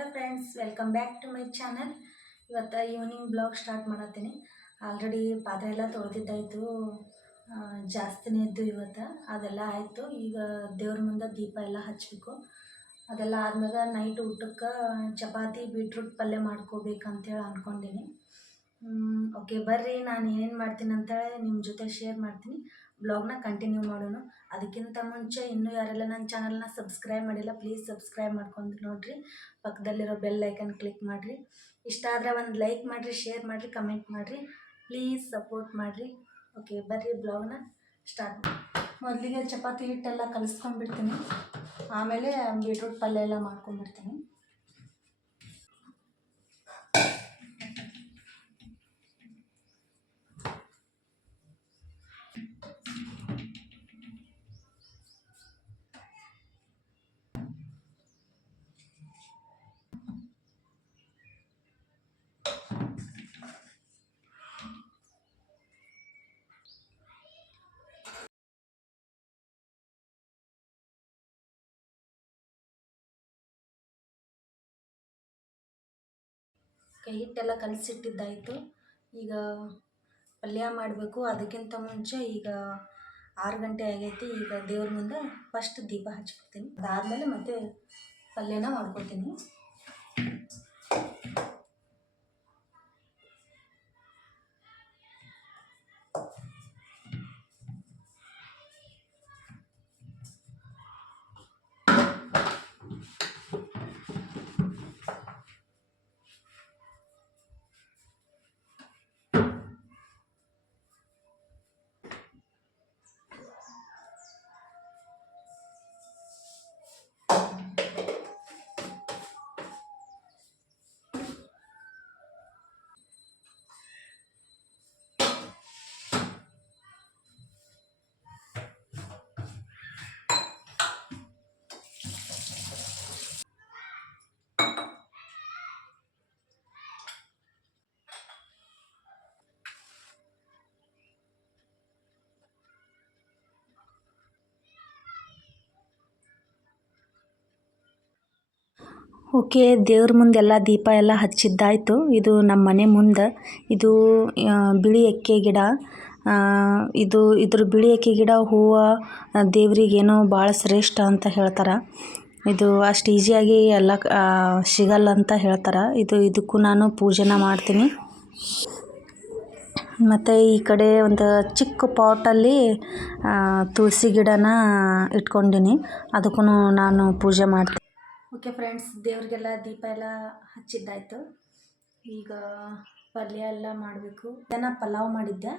Hello friends, welcome back to my channel. ಇವತ್ತು evening blog start ಮಾಡತ್ತೀನಿ. Already ಪಾತ್ರೆ ಎಲ್ಲ ತೊಳೆದಿದ್ದಾಯಿತು, ಜಾಸ್ತಿನೇ ಇದ್ದು ಇವತ್ತು. ಅದೆಲ್ಲ ಆಯಿತು. ಈಗ ದೇವ್ರ ಮುಂದೆ ದೀಪ ಎಲ್ಲ ಹಚ್ಚಬೇಕು. ಅದೆಲ್ಲ ಆದ್ಮೇಲೆ ನೈಟ್ ಊಟಕ್ಕೆ ಚಪಾತಿ ಬೀಟ್ರೂಟ್ ಪಲ್ಯ ಮಾಡ್ಕೋಬೇಕಂತೇಳಿ ಅಂದ್ಕೊಂಡಿನಿ. ಓಕೆ, ಬರ್ರಿ ನಾನು ಏನೇನು ಮಾಡ್ತೀನಿ ಅಂತೇಳಿ ನಿಮ್ಮ ಜೊತೆ ಶೇರ್ ಮಾಡ್ತೀನಿ. ಬ್ಲಾಗ್ನ ಕಂಟಿನ್ಯೂ ಮಾಡೋಣ. ಅದಕ್ಕಿಂತ ಮುಂಚೆ ಇನ್ನೂ ಯಾರೆಲ್ಲ ನನ್ನ ಚಾನಲ್ನ ಸಬ್ಸ್ಕ್ರೈಬ್ ಮಾಡಿಲ್ಲ, ಪ್ಲೀಸ್ ಸಬ್ಸ್ಕ್ರೈಬ್ ಮಾಡ್ಕೊಂಡು ನೋಡಿರಿ. ಪಕ್ಕದಲ್ಲಿರೋ ಬೆಲ್ ಐಕನ್ ಕ್ಲಿಕ್ ಮಾಡಿರಿ. ಇಷ್ಟ ಆದರೆ ಒಂದು ಲೈಕ್ ಮಾಡಿರಿ, ಶೇರ್ ಮಾಡಿರಿ, ಕಮೆಂಟ್ ಮಾಡಿರಿ. ಪ್ಲೀಸ್ ಸಪೋರ್ಟ್ ಮಾಡಿರಿ. ಓಕೆ, ಬರ್ರಿ ಬ್ಲಾಗ್ನ ಸ್ಟಾರ್ಟ್ ಮಾಡಿ. ಮೊದಲಿಗೆ ಚಪಾತಿ ಹಿಟ್ಟೆಲ್ಲ ಕಲಿಸ್ಕೊಂಡ್ಬಿಡ್ತೀನಿ, ಆಮೇಲೆ ಬೀಟ್ರೂಟ್ ಪಲ್ಯ ಎಲ್ಲ ಮಾಡ್ಕೊಂಡ್ಬಿಡ್ತೀನಿ. ಹಿಟ್ಟೆಲ್ಲ ಕಲಸಿಟ್ಟಿದ್ದಾಯಿತು. ಈಗ ಪಲ್ಯ ಮಾಡಬೇಕು. ಅದಕ್ಕಿಂತ ಮುಂಚೆ ಈಗ 6 ಗಂಟೆ ಆಗೈತಿ. ಈಗ ದೇವ್ರ ಮುಂದೆ ಫಸ್ಟ್ ದೀಪ ಹಚ್ಬಿಡ್ತೀನಿ. ಅದಾದಮೇಲೆ ಮತ್ತೆ ಪಲ್ಯನ ಮಾಡ್ಕೊತೀನಿ. ಓಕೆ, ದೇವ್ರ ಮುಂದೆಲ್ಲ ದೀಪ ಎಲ್ಲ ಹಚ್ಚಿದ್ದಾಯಿತು. ಇದು ನಮ್ಮ ಮನೆ ಮುಂದೆ. ಇದು ಬಿಳಿ ಎಕ್ಕೆ ಗಿಡ. ಇದ್ರ ಬಿಳಿ ಎಕ್ಕೆ ಗಿಡ ಹೂವು ದೇವ್ರಿಗೇನೋ ಭಾಳ ಶ್ರೇಷ್ಠ ಅಂತ ಹೇಳ್ತಾರೆ. ಇದು ಅಷ್ಟು ಈಸಿಯಾಗಿ ಎಲ್ಲ ಸಿಗಲ್ಲ ಅಂತ ಹೇಳ್ತಾರೆ. ಇದಕ್ಕೂ ನಾನು ಪೂಜೆನ ಮಾಡ್ತೀನಿ. ಮತ್ತು ಈ ಕಡೆ ಒಂದು ಚಿಕ್ಕ ಪಾಟಲ್ಲಿ ತುಳಸಿ ಗಿಡನ ಇಟ್ಕೊಂಡಿನಿ, ಅದಕ್ಕೂ ನಾನು ಪೂಜೆ ಮಾಡ್ತೀನಿ. ಓಕೆ ಫ್ರೆಂಡ್ಸ್, ದೇವ್ರಿಗೆಲ್ಲ ದೀಪ ಎಲ್ಲ ಹಚ್ಚಿದ್ದಾಯಿತು. ಈಗ ಪಲ್ಯ ಎಲ್ಲ ಮಾಡಬೇಕು. ಇದನ್ನು ಪಲಾವ್ ಮಾಡಿದ್ದೆ,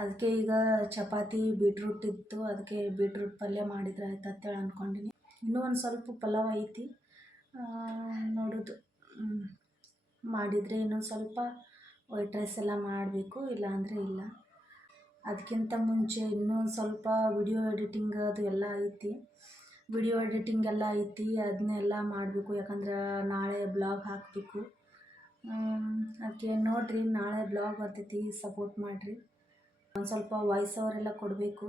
ಅದಕ್ಕೆ ಈಗ ಚಪಾತಿ ಬೀಟ್ರೂಟ್ ಇತ್ತು, ಅದಕ್ಕೆ ಬೀಟ್ರೂಟ್ ಪಲ್ಯ ಮಾಡಿದ್ರೆ ಆಯ್ತು ಅಂತೇಳಿ ಅಂದ್ಕೊಂಡಿನಿ. ಇನ್ನೂ ಒಂದು ಸ್ವಲ್ಪ ಪಲಾವ್ ಐತಿ, ನೋಡೋದು. ಮಾಡಿದರೆ ಇನ್ನೊಂದು ಸ್ವಲ್ಪ ವೈಟ್ ರೈಸ್ ಎಲ್ಲ ಮಾಡಬೇಕು, ಇಲ್ಲಾಂದರೆ ಇಲ್ಲ. ಅದಕ್ಕಿಂತ ಮುಂಚೆ ಇನ್ನೂ ಸ್ವಲ್ಪ ವಿಡಿಯೋ ಎಡಿಟಿಂಗ್ ಅದು ಎಲ್ಲ ಐತಿ. ಅದನ್ನೆಲ್ಲ ಮಾಡಬೇಕು, ಯಾಕಂದ್ರೆ ನಾಳೆ ಬ್ಲಾಗ್ ಹಾಕಬೇಕು. ಅದಕ್ಕೆ ನೋಡಿರಿ, ನಾಳೆ ಬ್ಲಾಗ್ ಬರ್ತೈತಿ, ಸಪೋರ್ಟ್ ಮಾಡಿರಿ. ಒಂದು ಸ್ವಲ್ಪ ವಾಯ್ಸ್ ಓವರೆಲ್ಲ ಕೊಡಬೇಕು.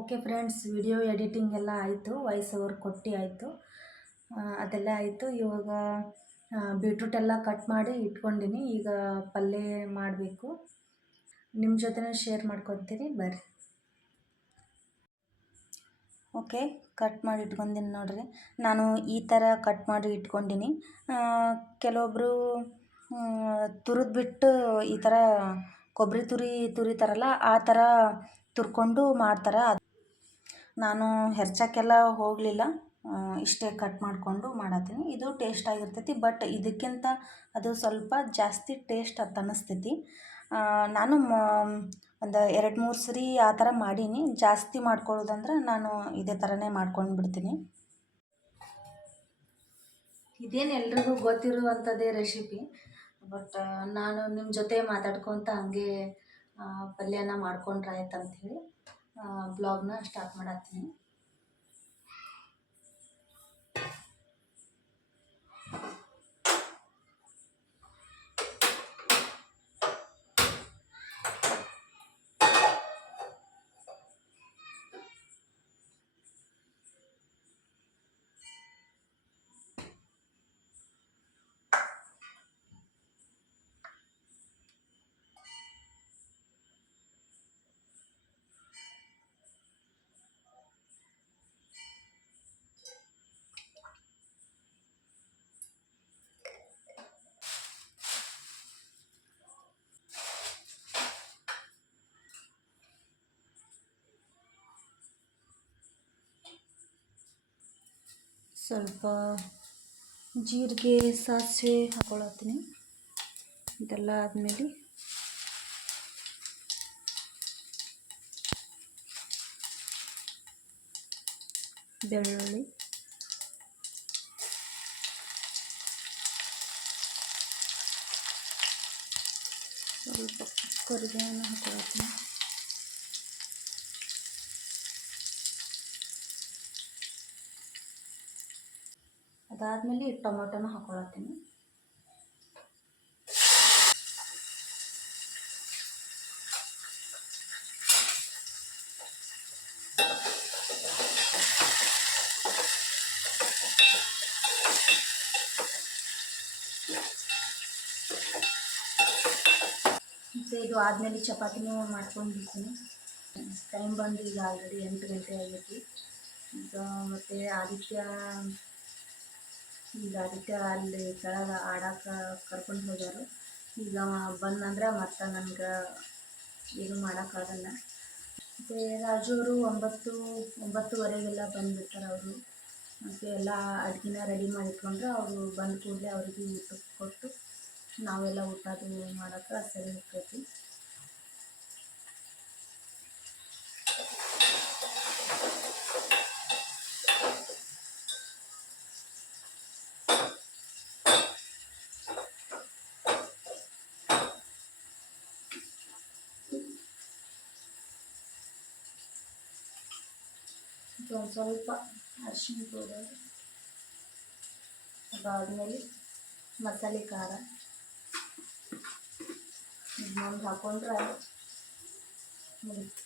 ಓಕೆ ಫ್ರೆಂಡ್ಸ್, ವಿಡಿಯೋ ಎಡಿಟಿಂಗ್ ಎಲ್ಲ ಆಯಿತು, ವಾಯ್ಸ್ ಓವರ್ ಕೊಟ್ಟು ಆಯಿತು, ಅದೆಲ್ಲ ಆಯಿತು. ಇವಾಗ ಬೀಟ್ರೂಟ್ ಎಲ್ಲ ಕಟ್ ಮಾಡಿ ಇಟ್ಕೊಂಡಿನಿ. ಈಗ ಪಲ್ಯ ಮಾಡಬೇಕು, ನಿಮ್ಮ ಜೊತೆ ಶೇರ್ ಮಾಡ್ಕೊತೀನಿ, ಬರ್ರಿ. ಓಕೆ, ಕಟ್ ಮಾಡಿ ಇಟ್ಕೊಂಡಿನಿ ನೋಡಿರಿ. ನಾನು ಈ ಥರ ಕಟ್ ಮಾಡಿ ಇಟ್ಕೊಂಡಿನಿ. ಕೆಲವೊಬ್ಬರು ತುರಿದ್ಬಿಟ್ಟು ಈ ಥರ ಕೊಬ್ಬರಿ ತುರಿತಾರಲ್ಲ, ಆ ಥರ ತುರ್ಕೊಂಡು ಮಾಡ್ತಾರೆ. ನಾನು ಹೆರ್ಚಕ್ಕೆಲ್ಲ ಹೋಗಲಿಲ್ಲ, ಇಷ್ಟೇ ಕಟ್ ಮಾಡಿಕೊಂಡು ಮಾಡತ್ತೀನಿ. ಇದು ಟೇಸ್ಟ್ ಆಗಿರ್ತೈತಿ, ಬಟ್ ಇದಕ್ಕಿಂತ ಅದು ಸ್ವಲ್ಪ ಜಾಸ್ತಿ ಟೇಸ್ಟ್ ಅಂತ ಅನ್ನಿಸ್ತೈತಿ. ನಾನು ಒಂದು 2-3 ಸರಿ ಆ ಥರ ಮಾಡೀನಿ. ಜಾಸ್ತಿ ಮಾಡ್ಕೊಳ್ಳೋದಂದ್ರೆ ನಾನು ಇದೇ ಥರನೇ ಮಾಡ್ಕೊಂಡು ಬಿಡ್ತೀನಿ. ಇದೇನು ಎಲ್ರಿಗೂ ಗೊತ್ತಿರುವಂಥದ್ದೇ ರೆಸಿಪಿ, ಬಟ್ ನಾನು ನಿಮ್ಮ ಜೊತೆ ಮಾತಾಡ್ಕೊತ ಹಂಗೆ ಪಲ್ಯನ ಮಾಡ್ಕೊಂಡ್ರೆ ಆಯ್ತು ಅಂಥೇಳಿ ಬ್ಲಾಗ್ನ ಸ್ಟಾರ್ಟ್ ಮಾಡತ್ತೀನಿ. ಸ್ವಲ್ಪ ಜೀರಿಗೆ ಸಾಸಿವೆ ಹಾಕ್ಕೊಳತ್ತೀನಿ. ಇದೆಲ್ಲ ಆದಮೇಲೆ ಬೆಳ್ಳುಳ್ಳಿ, ಸ್ವಲ್ಪ ಕರಿಬೇವನ್ನು ಹಾಕ್ಕೊಳತ್ತೀನಿ. ಅದಾದಮೇಲೆ ಟೊಮೊಟೊನ ಹಾಕ್ಕೊಳತ್ತೀನಿ. ಮತ್ತು ಇದು ಆದಮೇಲೆ ಚಪಾತಿನೂ ಮಾಡ್ಕೊಂಡಿರ್ತೀನಿ. ಟೈಮ್ ಬಂದು ಈಗ ಆಲ್ರೆಡಿ 8 ಗಂಟೆ ಆಗೈತಿ. ಈಗ ಮತ್ತು ಆದಿತ್ಯ ಅಲ್ಲಿ ಕೆಳಗೆ ಆಡಕ್ಕೆ ಕರ್ಕೊಂಡು ಹೋಗ್ಯಾರು. ಈಗ ಬಂದಂದ್ರೆ ಮತ್ತು ನನಗೆ ಏನು ಮಾಡೋಕ್ಕಾಗಲ್ಲ. ಮತ್ತು ರಾಜು ಅವರು 9-9:30 ಬಂದುಬಿಡ್ತಾರೆ ಅವರು. ಮತ್ತು ಎಲ್ಲ ಅಡುಗೆನ ರೆಡಿ ಮಾಡಿಟ್ಕೊಂಡ್ರೆ ಅವರು ಬಂದ ಕೂಡಲೇ ಅವ್ರಿಗೆ ಊಟಕ್ಕೆ ಕೊಟ್ಟು ನಾವೆಲ್ಲ ಊಟದು ಮಾಡೋಕ್ಕೆ ಸರಿ ಹೋಗ್ತೈತಿ. ಒಂದು ಸ್ವಲ್ಪ ಅರಿಶಿನ ಪೌಡರ್, ಅದಾದಮೇಲೆ ಮಸಾಲೆ ಖಾರ ಇದನ್ನೊಂದು ಹಾಕ್ಕೊಂಡ್ರೆ ಮುಗೀತು.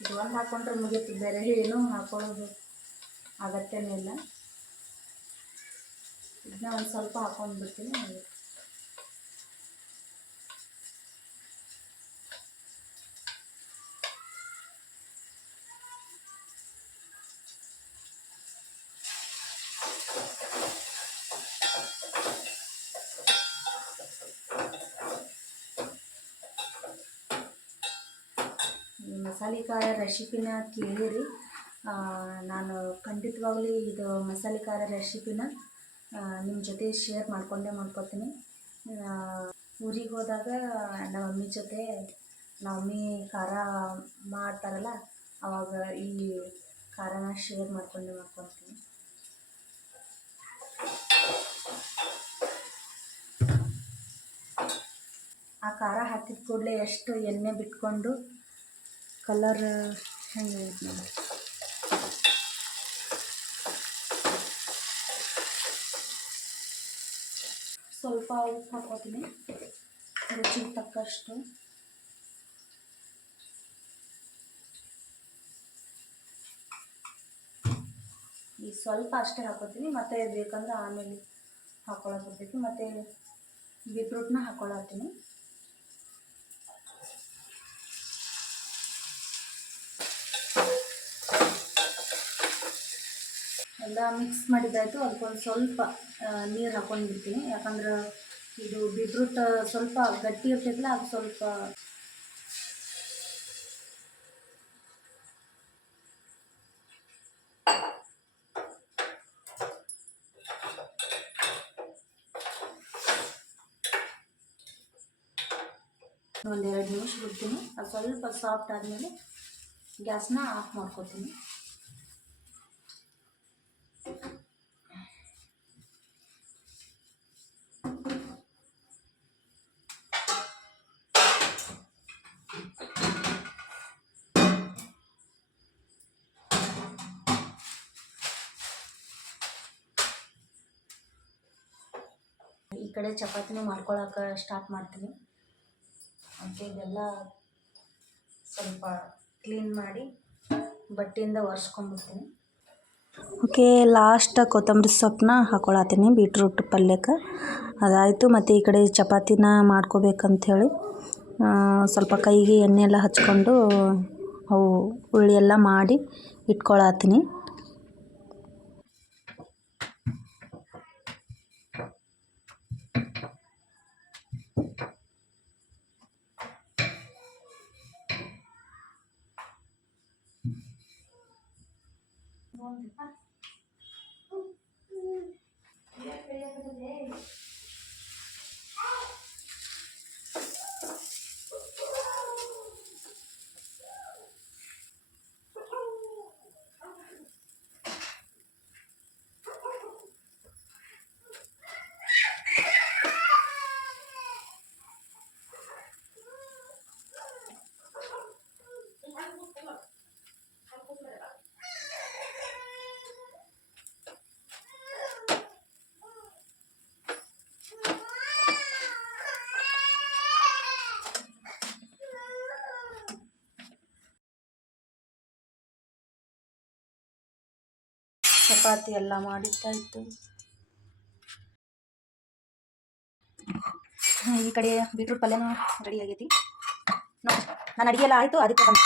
ಇದು ಒಂದು ಹಾಕ್ಕೊಂಡ್ರೆ ಮುಗೀತು, ಬೇರೆ ಏನೂ ಹಾಕೊಳ್ಳೋದು ಅಗತ್ಯನೇ ಇಲ್ಲ. ಇದನ್ನ ಒಂದು ಸ್ವಲ್ಪ ಹಾಕ್ಕೊಂಡ್ಬಿಡ್ತೀನಿ, ಮುಗೀತು. ಈ ಮಸಾಲೆ ಖಾರ ರೆಸಿಪಿನ ಕೇಳಿರಿ. ನಾನು ಖಂಡಿತವಾಗ್ಲೂ ಇದು ಮಸಾಲೆ ಖಾರ ರೆಸಿಪಿನ ನಿಮ್ಮ ಜೊತೆ ಶೇರ್ ಮಾಡ್ಕೊತೀನಿ. ಊರಿಗೆ ಹೋದಾಗ ನಮ್ಮ ಮಮ್ಮಿ ಜೊತೆ ಮಮ್ಮಿ ಖಾರ ಮಾಡ್ತಾರಲ್ಲ ಆವಾಗ ಈ ಖಾರನ ಶೇರ್ ಮಾಡ್ಕೊತೀನಿ. ಆ ಖಾರ ಹಾಕಿದ ಕೂಡಲೇ ಎಷ್ಟು ಎಣ್ಣೆ ಬಿಟ್ಕೊಂಡು ಕಲರ್ ಹೆಂಗೆ ನೋಡಿ. ಸ್ವಲ್ಪ ಉಪ್ಪು ಹಾಕೋತೀನಿ, ರುಚಿಗೆ ತಕ್ಕಷ್ಟು. ಈ ಸ್ವಲ್ಪ ಅಷ್ಟೇ ಹಾಕೋತೀನಿ, ಮತ್ತು ಬೇಕಂದ್ರೆ ಆಮೇಲೆ ಹಾಕ್ಕೊಳಕ್ಕೆ ಬರ್ತೈತಿ. ಮತ್ತು ಬೀಟ್ರೂಟ್ನ ಹಾಕ್ಕೊಳತ್ತೀನಿ. ಎಲ್ಲ ಮಿಕ್ಸ್ ಮಾಡಿದ್ದಾಯಿತು. ಅದಕ್ಕೊಂದು ಸ್ವಲ್ಪ ನೀರು ಹಾಕ್ಕೊಂಡ್ಬಿಡ್ತೀನಿ, ಯಾಕಂದ್ರೆ ಇದು ಬೀಟ್ರೂಟ್ ಸ್ವಲ್ಪ ಗಟ್ಟಿ ಇರ್ತೈತಲ್ಲ, ಅದು ಸ್ವಲ್ಪ ಒಂದು 2 ನಿಮಿಷ ಬಿಡ್ತೀನಿ. ಅದು ಸ್ವಲ್ಪ ಸಾಫ್ಟ್ ಆದಮೇಲೆ ಗ್ಯಾಸ್ನ ಆಫ್ ಮಾಡ್ಕೊತೀನಿ. ಈ ಕಡೆ ಚಪಾತಿನ ಮಾಡ್ಕೊಳಕ್ಕೆ ಸ್ಟಾರ್ಟ್ ಮಾಡ್ತೀನಿ. ಅಂತ ಇದೆಲ್ಲ ಸ್ವಲ್ಪ ಕ್ಲೀನ್ ಮಾಡಿ ಬಟ್ಟೆಯಿಂದ ಒರೆಸ್ಕೊಂಡ್ಬಿಡ್ತೀನಿ. ಓಕೆ, ಲಾಸ್ಟ್ ಕೊತ್ತಂಬರಿ ಸೊಪ್ಪನ್ನ ಹಾಕ್ಕೊಳತ್ತೀನಿ ಬೀಟ್ರೂಟ್ ಪಲ್ಯಕ್ಕೆ. ಅದಾಯಿತು. ಮತ್ತು ಈ ಕಡೆ ಚಪಾತಿನ ಮಾಡ್ಕೋಬೇಕಂಥೇಳಿ ಸ್ವಲ್ಪ ಕೈಗೆ ಎಣ್ಣೆ ಎಲ್ಲ ಹಚ್ಕೊಂಡು ಅವು ಉಳ್ಳಿ ಎಲ್ಲ ಮಾಡಿ ಇಟ್ಕೊಳತ್ತೀನಿ. ಚಪಾತಿ ಎಲ್ಲ ಮಾಡಿದ್ದಾಯಿತು. ಈ ಕಡೆ ಬೀಟ್ರೂಟ್ ಪಲ್ಯನೂ ರೆಡಿ ಆಗೈತಿ ನೋಡಿ. ನಾನು ಅಡುಗೆ ಎಲ್ಲ ಆಯಿತು. ಅದಕ್ಕೆ ಬಂದು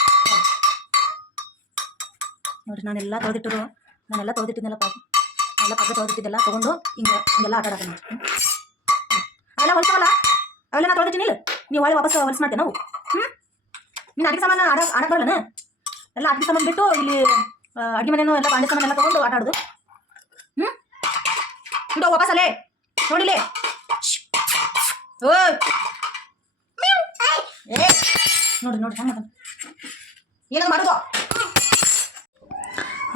ನೋಡಿರಿ, ನಾನೆಲ್ಲ ತೊಳೆದಿಟ್ಟಿದ್ನಲ್ಲ ಎಲ್ಲ ಪಾತ್ರೆ ತೊಳೆದಿಟ್ಟಿದ್ದೆಲ್ಲ ತೊಗೊಂಡು ಹಿಂಗೆಲ್ಲ ಆಟ ಆಡೋದು ನೋಡಿ. ಅವೆಲ್ಲ ಹೊಲ್ಸವಲ್ಲ, ಅವೆಲ್ಲ ನಾನು ತೊಳೆದಿಟ್ಟಿನಿಲ್ಲ. ನೀವು ಒಳ್ಳೆ ವಾಪಸ್ ಹೊಲ್ಸ್ ಮಾಡ್ತೇನೆ ನಾವು. ನೀನು ಅಡುಗೆ ಸಾಮಾನು ಆಡಕ್ಕೆ ಬರಲ್ಲನ? ಎಲ್ಲ ಅಡುಗೆ ಸಾಮಾನು ಬಿಟ್ಟು ಇಲ್ಲಿ ಅಡುಗೆ ಮನೆಯೂ ಎಲ್ಲ ಬಾಂಡೆ ಸಾಮಾನು ಎಲ್ಲ ತೊಗೊಂಡು ಆಟ ಆಡೋದು. ಇದು ವಾಪಸ್ ಅಲ್ಲೇ ನೋಡಿಲೇ. ನೋಡಿ ಹೆಂಗೆ ಏನೋ ಮಾಡೋದು.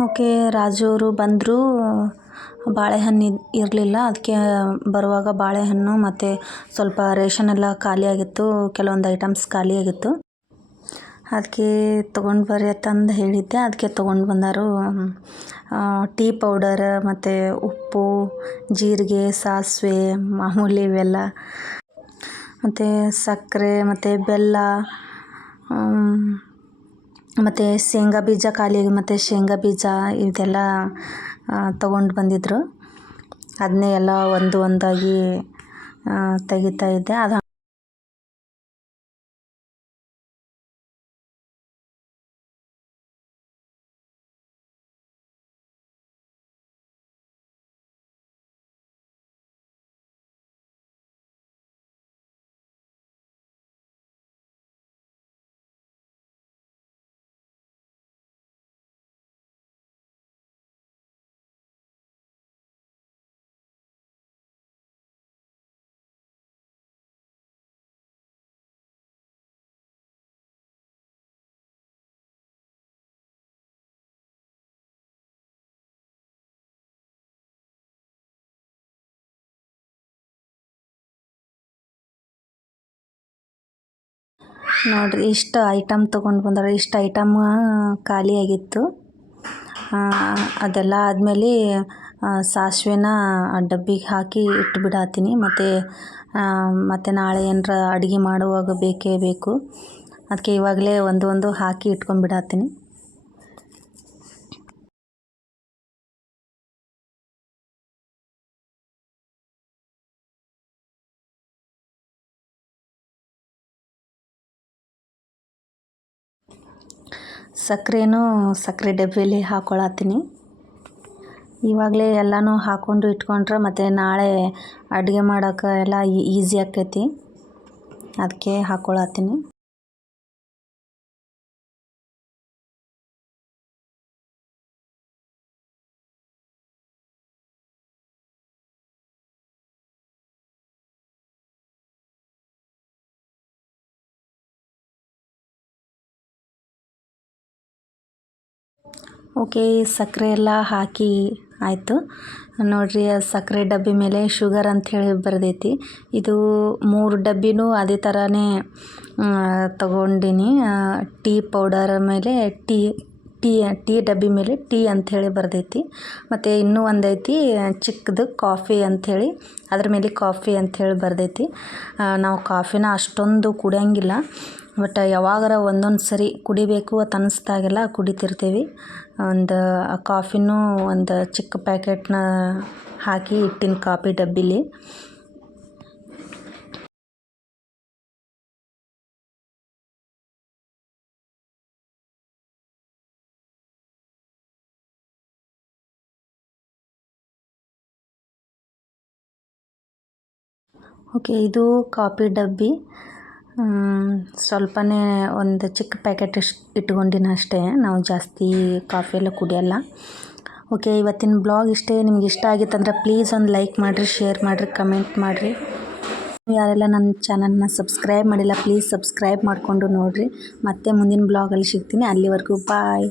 ಓಕೆ, ರಾಜು ಅವರು ಬಂದರು. ಬಾಳೆಹಣ್ಣು ಇರಲಿಲ್ಲ, ಅದಕ್ಕೆ ಬರುವಾಗ ಬಾಳೆಹಣ್ಣು ಮತ್ತು ಸ್ವಲ್ಪ ರೇಷನ್ ಎಲ್ಲ ಖಾಲಿಯಾಗಿತ್ತು, ಕೆಲವೊಂದು ಐಟಮ್ಸ್ ಖಾಲಿಯಾಗಿತ್ತು. ಅದಕ್ಕೆ ತೊಗೊಂಡು ಬರ್ರಿ ಅಂತಂದು ಹೇಳಿದ್ದೆ. ಅದಕ್ಕೆ ತೊಗೊಂಡು ಬಂದರು. ಟೀ ಪೌಡರ್ ಮತ್ತು ಉಪ್ಪು, ಜೀರಿಗೆ, ಸಾಸಿವೆ, ಮಾಮೂಲಿ ಇವೆಲ್ಲ, ಮತ್ತು ಸಕ್ಕರೆ ಮತ್ತು ಬೆಲ್ಲ, ಮತ್ತು ಶೇಂಗಾ ಬೀಜ ಖಾಲಿಯಾಗಿ ಮತ್ತು ಶೇಂಗಾ ಬೀಜ ಇದೆಲ್ಲ ತೊಗೊಂಡು ಬಂದಿದ್ದರು. ಅದನ್ನೇ ಎಲ್ಲ ಒಂದಾಗಿ ತೆಗಿತಾ ಇದ್ದೆ. ಅದು ನೋಡಿರಿ, ಇಷ್ಟು ಐಟಮ್ ತೊಗೊಂಡು ಬಂದರೆ ಇಷ್ಟು ಐಟಮ್ ಖಾಲಿಯಾಗಿತ್ತು. ಅದೆಲ್ಲ ಆದಮೇಲೆ ಸಾಸಿವೆನ ಡಬ್ಬಿಗೆ ಹಾಕಿ ಇಟ್ಬಿಡತ್ತೀನಿ. ಮತ್ತು ನಾಳೆ ಏನರ ಅಡುಗೆ ಮಾಡುವಾಗ ಬೇಕೇ ಬೇಕು. ಅದಕ್ಕೆ ಇವಾಗಲೇ ಒಂದು ಹಾಕಿ ಇಟ್ಕೊಂಡ್ಬಿಡತ್ತೀನಿ. ಸಕ್ಕರೆ ಡಬ್ಬಿಯಲ್ಲಿ ಹಾಕ್ಕೊಳತ್ತೀನಿ. ಇವಾಗಲೇ ಎಲ್ಲನೂ ಹಾಕ್ಕೊಂಡು ಇಟ್ಕೊಂಡ್ರೆ ಮತ್ತು ನಾಳೆ ಅಡುಗೆ ಮಾಡೋಕೆ ಎಲ್ಲ ಈಸಿ ಆಕೈತಿ. ಅದಕ್ಕೆ ಹಾಕ್ಕೊಳತ್ತೀನಿ. ಓಕೆ, ಸಕ್ಕರೆ ಎಲ್ಲ ಹಾಕಿ ಆಯಿತು. ನೋಡಿರಿ, ಸಕ್ಕರೆ ಡಬ್ಬಿ ಮೇಲೆ ಶುಗರ್ ಅಂಥೇಳಿ ಬರೆದೈತಿ. ಇದು 3 ಡಬ್ಬಿನೂ ಅದೇ ಥರನೇ ತಗೊಂಡಿನಿ. ಟೀ ಪೌಡರ್ ಮೇಲೆ ಟೀ ಡಬ್ಬಿ ಮೇಲೆ ಟೀ ಅಂಥೇಳಿ ಬರೆದೈತಿ. ಮತ್ತು ಇನ್ನೂ ಒಂದೈತಿ ಚಿಕ್ಕದು ಕಾಫಿ ಅಂಥೇಳಿ, ಅದ್ರ ಮೇಲೆ ಕಾಫಿ ಅಂಥೇಳಿ ಬರೆದೈತಿ. ನಾವು ಕಾಫಿನ ಅಷ್ಟೊಂದು ಕುಡಿಯೋಂಗಿಲ್ಲ, ಬಟ್ ಯಾವಾಗಾರ ಒಂದೊಂದು ಸರಿ ಕುಡಿಬೇಕು ಅಂತ ಅನ್ನಿಸ್ದಾಗೆಲ್ಲ ಕುಡಿತಿರ್ತೀವಿ. ಕಾಫಿನೂ ಒಂದು ಚಿಕ್ಕ ಪ್ಯಾಕೆಟ್ನ ಹಾಕಿ ಇಟ್ಟಿನಿ ಕಾಫಿ ಡಬ್ಬಿಲಿ. ಓಕೆ, ಇದು ಕಾಫಿ ಡಬ್ಬಿ. ಸ್ವಲ್ಪನೇ ಒಂದು ಚಿಕ್ಕ ಪ್ಯಾಕೆಟ್ ಇಟ್ಕೊಂಡಿನ ಅಷ್ಟೇ. ನಾವು ಜಾಸ್ತಿ ಕಾಫಿ ಎಲ್ಲ ಕುಡಿಯೋಲ್ಲ. ಓಕೆ, ಇವತ್ತಿನ ಬ್ಲಾಗ್ ಇಷ್ಟೇ. ನಿಮ್ಗೆ ಇಷ್ಟ ಆಗಿತ್ತಂದ್ರೆ ಪ್ಲೀಸ್ ಒಂದು ಲೈಕ್ ಮಾಡಿರಿ, ಶೇರ್ ಮಾಡಿರಿ, ಕಮೆಂಟ್ ಮಾಡಿರಿ. ಯಾರೆಲ್ಲ ನನ್ನ ಚಾನಲ್ನ ಸಬ್ಸ್ಕ್ರೈಬ್ ಮಾಡಿಲ್ಲ ಪ್ಲೀಸ್ ಸಬ್ಸ್ಕ್ರೈಬ್ ಮಾಡಿಕೊಂಡು ನೋಡಿರಿ. ಮತ್ತೆ ಮುಂದಿನ ಬ್ಲಾಗಲ್ಲಿ ಸಿಗ್ತೀನಿ. ಅಲ್ಲಿವರೆಗೂ ಬಾಯ್.